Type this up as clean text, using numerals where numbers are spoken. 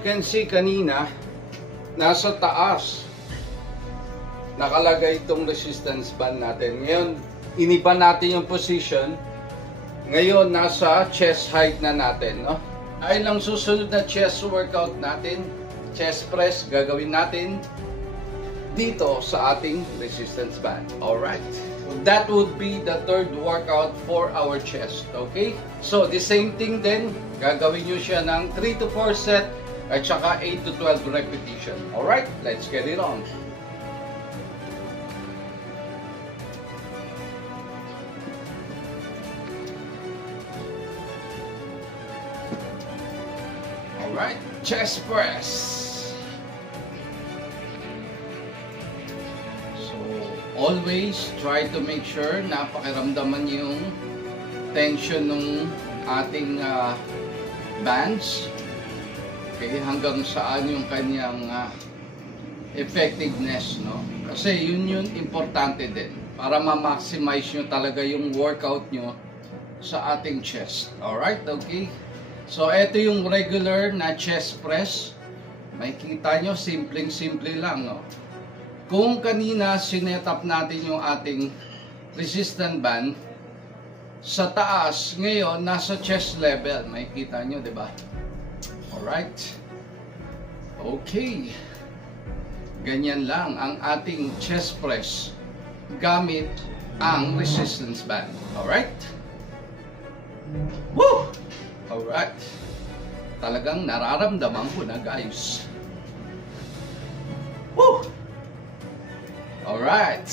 you can see kanina, nasa taas nakalagay itong resistance band natin. Ngayon, iniba natin yung position. Ngayon, nasa chest height na natin, no? Ay lang susunod na chest workout natin, chest press, gagawin natin dito sa ating resistance band. Alright. That would be the third workout for our chest. Okay? So, the same thing din. Gagawin nyo siya ng 3 to 4 set at saka 8 to 12 repetition. Alright? Let's get it on. Alright, chest press. So, always try to make sure na pakiramdaman yung tension ng ating bands. Okay, hanggang saan yung kanyang effectiveness, no? Kasi yun yung importante din para ma-maximize nyo talaga yung workout nyo sa ating chest. Alright, okay? So, ito yung regular na chest press. Makikita nyo, simpleng-simple lang, no? Kung kanina sinet up natin yung ating resistant band, sa taas, ngayon, nasa chest level. Makikita nyo, di ba? Alright. Okay. Ganyan lang ang ating chest press gamit ang resistance band. Alright? Woo! Alright. Talagang nararamdaman ko na, guys. Woo! Alright.